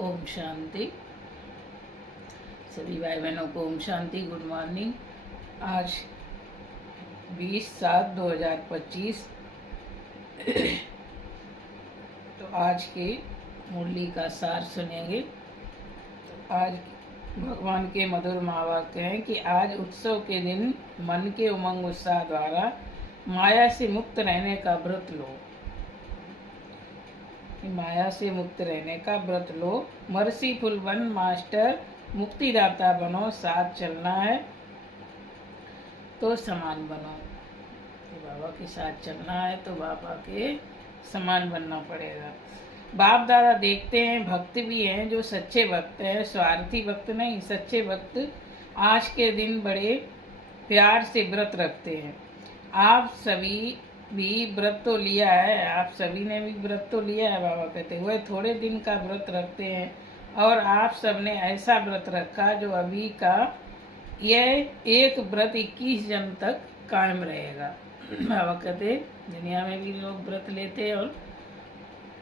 ओम शांति। सभी भाई बहनों को ओम शांति, गुड मॉर्निंग। आज 20/7/2025। तो आज की मुरली का सार सुनेंगे। तो आज भगवान के मधुर महावाक्य हैं कि आज उत्सव के दिन मन के उमंग उत्साह द्वारा माया से मुक्त रहने का व्रत लो। माया से मुक्त रहने का व्रत लो। मर्सीफुल वन मास्टर, मुक्तिदाता बनो। साथ चलना है तो समान बनो। तो बाबा के साथ चलना है तो बाबा के समान बनना पड़ेगा। बाप दादा देखते हैं, भक्त भी हैं जो सच्चे भक्त हैं, स्वार्थी भक्त नहीं, सच्चे भक्त आज के दिन बड़े प्यार से व्रत रखते हैं। आप सभी भी व्रत तो लिया है, आप सभी ने भी व्रत तो लिया है। बाबा कहते हुए थोड़े दिन का व्रत रखते हैं और आप सब ने ऐसा व्रत रखा जो अभी का यह एक व्रत 21 जन्म तक कायम रहेगा। बाबा कहते दुनिया में भी लोग व्रत लेते हैं और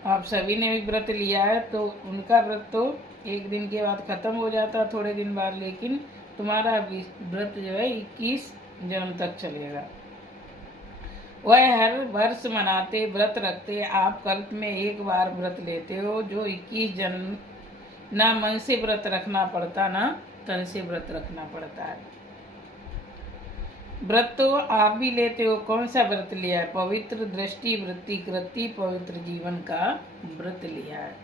आप सभी ने भी व्रत लिया है, तो उनका व्रत तो एक दिन के बाद खत्म हो जाता, थोड़े दिन बाद, लेकिन तुम्हारा व्रत जो है 21 जन्म तक चलेगा। वह हर वर्ष मनाते, व्रत रखते। आप कल्प में एक बार व्रत लेते हो, जो 21 जन्म ना मन से व्रत रखना पड़ता ना तन से व्रत रखना पड़ता है। व्रत तो आप भी लेते हो। कौन सा व्रत लिया है? पवित्र दृष्टि वृत्ति कृति पवित्र जीवन का व्रत लिया है।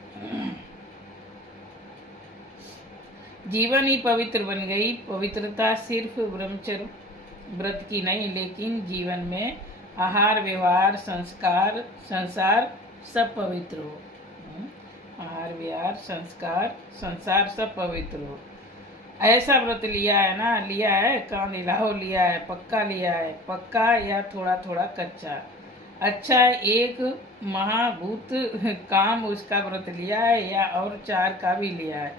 जीवन ही पवित्र बन गई। पवित्रता सिर्फ ब्रह्मचर्य व्रत की नहीं, लेकिन जीवन में आहार, व्यवहार, संसार सब पवित्र हो। आहार, व्यवहार, संसार सब पवित्र हो। ऐसा व्रत लिया है ना? लिया है, कान हिलाओ। लिया है, पक्का लिया है। पक्का या थोड़ा थोड़ा कच्चा? अच्छा, एक महाभूत काम उसका व्रत लिया है या और 4 का भी लिया है?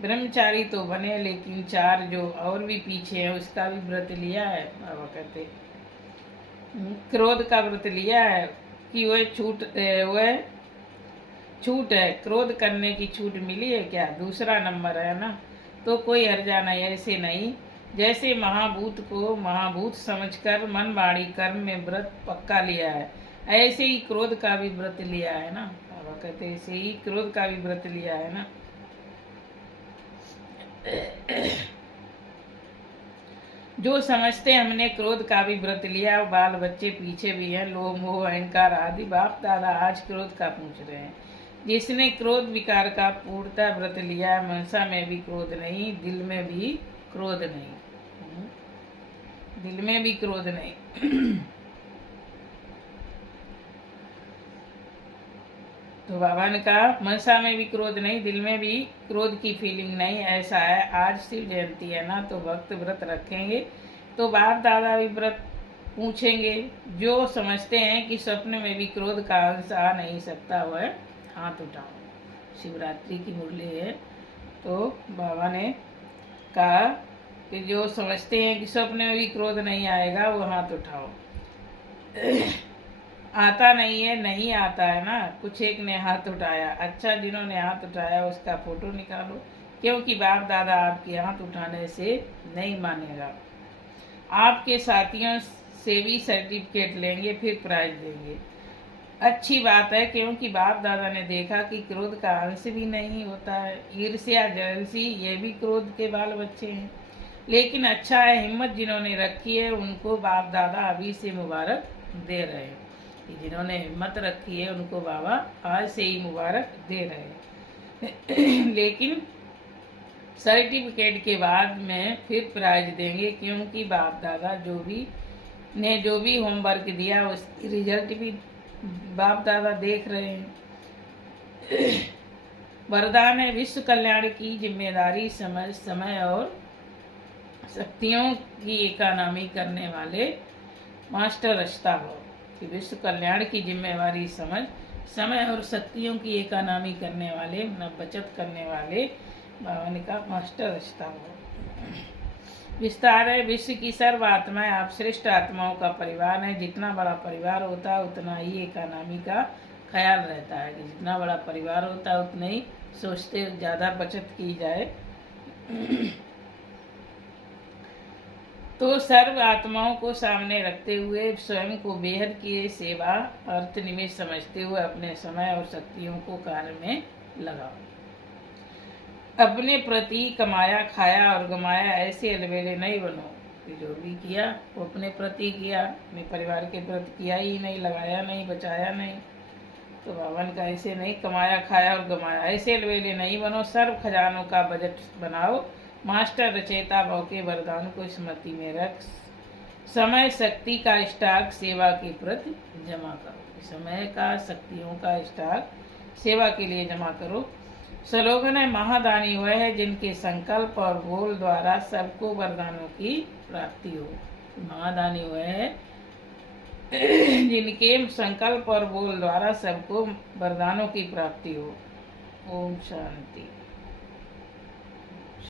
ब्रह्मचारी तो बने, लेकिन 4 जो और भी पीछे है उसका भी व्रत लिया है। बाबा कहते क्रोध का व्रत लिया है कि वह छूट है, क्रोध करने की छूट मिली है क्या? दूसरा नंबर है ना, तो कोई हर्जा नहीं। ऐसे नहीं, जैसे महाभूत को महाभूत समझकर मन वाणी कर्म में व्रत पक्का लिया है, ऐसे ही क्रोध का भी व्रत लिया है ना। बाबा कहते ऐसे ही क्रोध का भी व्रत लिया है ना। जो समझते हमने क्रोध का भी व्रत लिया, बाल बच्चे पीछे भी हैं, लोभ मोह अहंकार आदि। बाप दादा आज क्रोध का पूछ रहे हैं। जिसने क्रोध विकार का पूर्णतः व्रत लिया, मनसा में भी क्रोध नहीं, दिल में भी क्रोध नहीं। दिल में भी क्रोध नहीं। तो बाबा ने कहा मनसा में भी क्रोध नहीं, दिल में भी क्रोध की फीलिंग नहीं। ऐसा है, आज शिव जयंती है ना, तो भक्त व्रत रखेंगे तो बाप दादा भी व्रत पूछेंगे। जो समझते हैं कि स्वप्न में भी क्रोध का अंश आ नहीं सकता, वह हाथ उठाओ। शिवरात्रि की मुरली है, तो बाबा ने कहा कि जो समझते हैं कि स्वप्न में भी क्रोध नहीं आएगा, वो हाथ उठाओ। आता नहीं है, नहीं आता है ना। कुछ एक ने हाथ उठाया। अच्छा, जिन्होंने हाथ उठाया उसका फोटो निकालो, क्योंकि बाप दादा आपके हाथ उठाने से नहीं मानेगा। आपके साथियों से भी सर्टिफिकेट लेंगे, फिर प्राइज देंगे। अच्छी बात है, क्योंकि बाप दादा ने देखा कि क्रोध का अंश भी नहीं होता है। ईर्ष्या, जलसी, ये भी क्रोध के बाल बच्चे हैं। लेकिन अच्छा है, हिम्मत जिन्होंने रखी है उनको बाप दादा अभी से मुबारक दे रहे हैं। जिन्होंने हिम्मत रखी है उनको बाबा आज से ही मुबारक दे रहे हैं। लेकिन सर्टिफिकेट के बाद में फिर प्राइज देंगे, क्योंकि बाप दादा जो भी होमवर्क दिया उसकी रिजल्ट भी बाप दादा देख रहे हैं। वरदान है विश्व कल्याण की जिम्मेदारी समझ, समय और शक्तियों की इकोनॉमी करने वाले मास्टर रचता हो। कि विश्व कल्याण की जिम्मेवारी समझ, समय और शक्तियों की इकोनॉमी करने वाले, बचत करने वाले बाबा ने कहा मास्टर रचता हो। विस्तार है, विश्व की सर्व आत्माएं आप श्रेष्ठ आत्माओं का परिवार है। जितना बड़ा परिवार होता है उतना ही इकोनॉमी का ख्याल रहता है कि जितना बड़ा परिवार होता है उतने ही सोचते ज़्यादा बचत की जाए। तो सर्व आत्माओं को सामने रखते हुए स्वयं को बेहद किए सेवा अर्थ निमित्त समझते हुए अपने समय और शक्तियों को कार्य में लगाओ। अपने प्रति कमाया खाया और गमाया ऐसे अलबेले नहीं बनो कि जो भी किया वो अपने प्रति किया, अपने परिवार के प्रति किया ही नहीं, लगाया नहीं, बचाया नहीं। तो बावन का ऐसे नहीं, कमाया खाया और गमाया ऐसे अलबेले नहीं बनो। सर्व खजानों का बजट बनाओ। मास्टर रचेता भाव के वरदान को स्मृति में रख समय शक्ति का स्टॉक सेवा के प्रति जमा करो। समय का शक्तियों का स्टॉक सेवा के लिए जमा करो। स्लोगन है, महादानी वह है जिनके संकल्प और बोल द्वारा सबको वरदानों की प्राप्ति हो। महादानी वह है जिनके संकल्प और बोल द्वारा सबको वरदानों की प्राप्ति हो। ओम शांति।